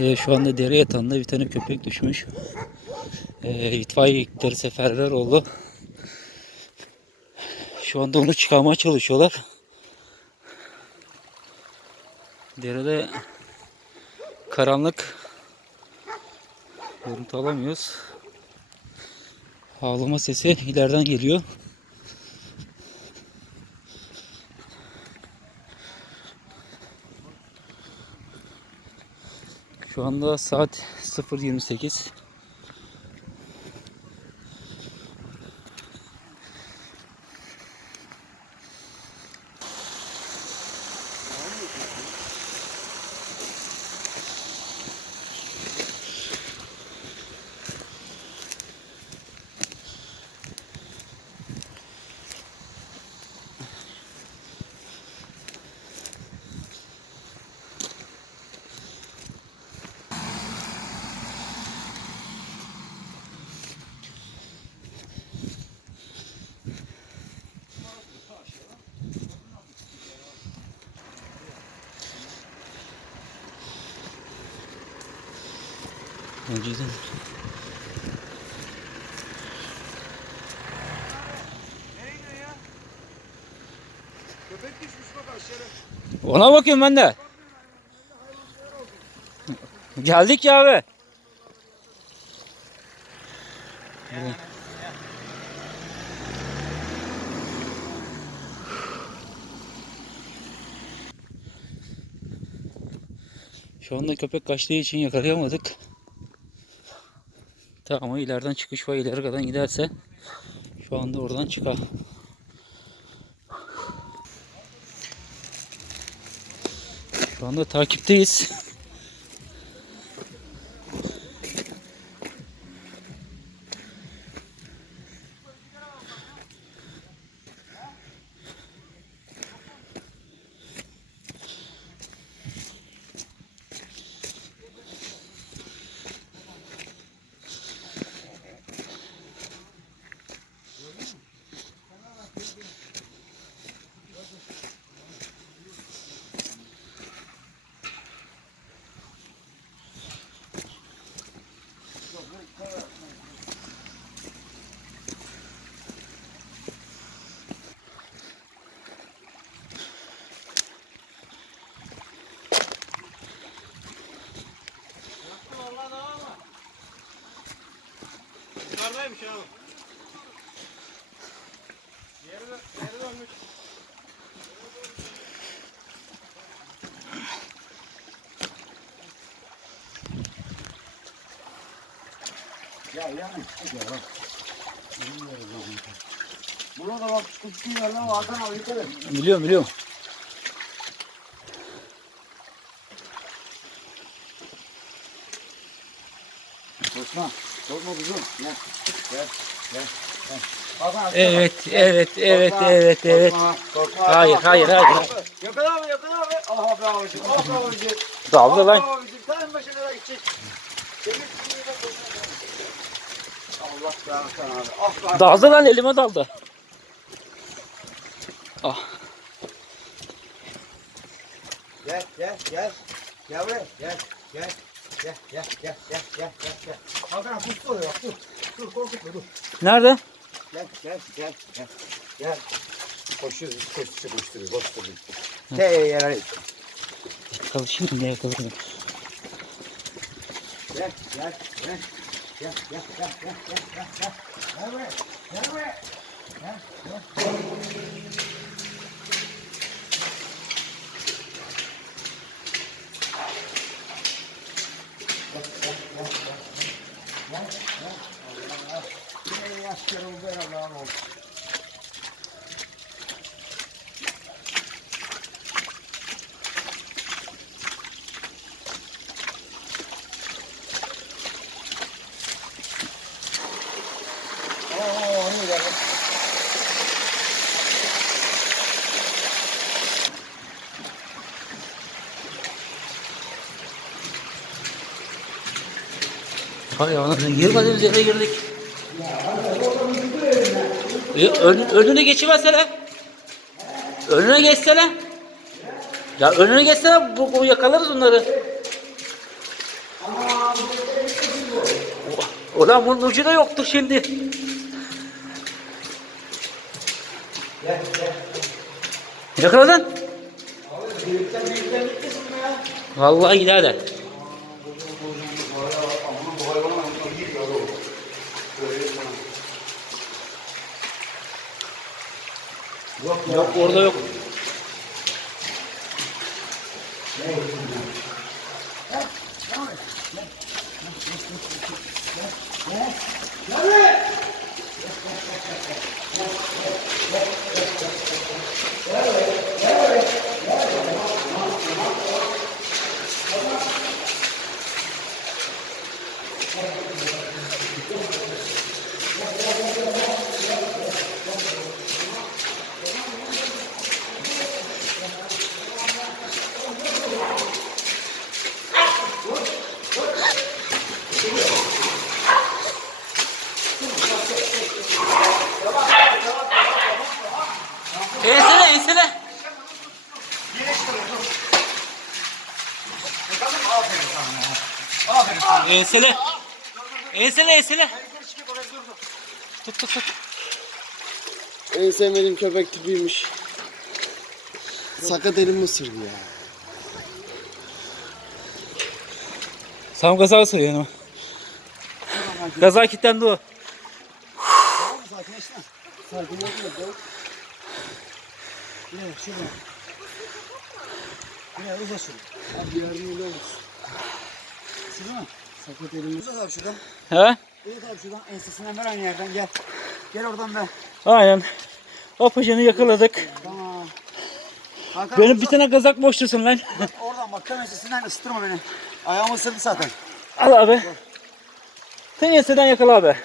Ee, şu anda dere yatağında bir tane köpek düşmüş. Ee, itfaiye ekipleri seferber oldu. Şu anda onu çıkarmaya çalışıyorlar. Derede karanlık. Görüntü alamıyoruz. Ağlama sesi ileriden geliyor. Şu anda saat 0.28. Önceden. Ona bakıyorum ben de. Geldik ya abi. Şu anda köpek kaçtığı için yakalayamadık. Ama ileriden çıkış var ileri kadar giderse şu anda oradan çıkar. Şu anda takipteyiz. Yukarıdaymış abi. Yeri, yeri dönmüş. Ya yani. Buna da bak sıkıntı var lan Hakan abi yeter. Biliyorum biliyorum. Korkma. Korkma kuzum. Gel. Gel. Gel. Gel. Evet, evet, evet, Korkma, evet, evet. Korkma. Korkma. Hayır, hayır, hayır. Yakın abi yakın abi. Ah be abicim. Ah be abicim. Daldı lan. Ah be abicim. Sen başına gidecek. Korkma. Allah be Hakan abi. Ah be. Daldı lan elime daldı. Ah. Gel gel gel. Gel buraya. Gel. Gel. Gel gel gel gel gel gel gel. Hakan abi dur dur dur. Dur korkutma dur. Nerede? Gel gel gel gel. Gel. Koşuyoruz koştukça koşturuyoruz. Koşturuyoruz. Te yere. Çalışırım diye yakalarım. Gel gel gel. Gel gel gel gel gel gel gel. Gel buraya. Gel buraya. Gel gel. Hay Allah girmediğimiz yere girdik. E, ön, önüne geçiversene. Önüne geçsene. Ya önüne geçsene bu, bu yakalarız onları. Ulan bunun ucu da yoktur şimdi. Yakaladın. Vallahi gider de. Yok orada yok. Ensele ensele. Ensele. Ensele ensele. Tut tut tut. En sevmediğim köpek tipiymiş. Sakat elimi ısırdı ya. Sam gaza ısırıyor yanıma. Gaza kilitlendi o. Sakinleştin. Sakinleştin. Yine şuradan. Yine uzat şunu. Abi yardım musun? Şuradan mı? Sakat elimi Uzat abi şuradan. He? Uzat abi şuradan. Ensesinden ver aynı yerden gel. Gel oradan ver. Aynen. O paşanı yakaladık. Tamam. Hakan Benim bir tane kazak boş dursun lan. Oradan bak tam ensesinden ısıtırma beni. Ayağımı ısırdı zaten. Al abi. Sen enseden yakala abi.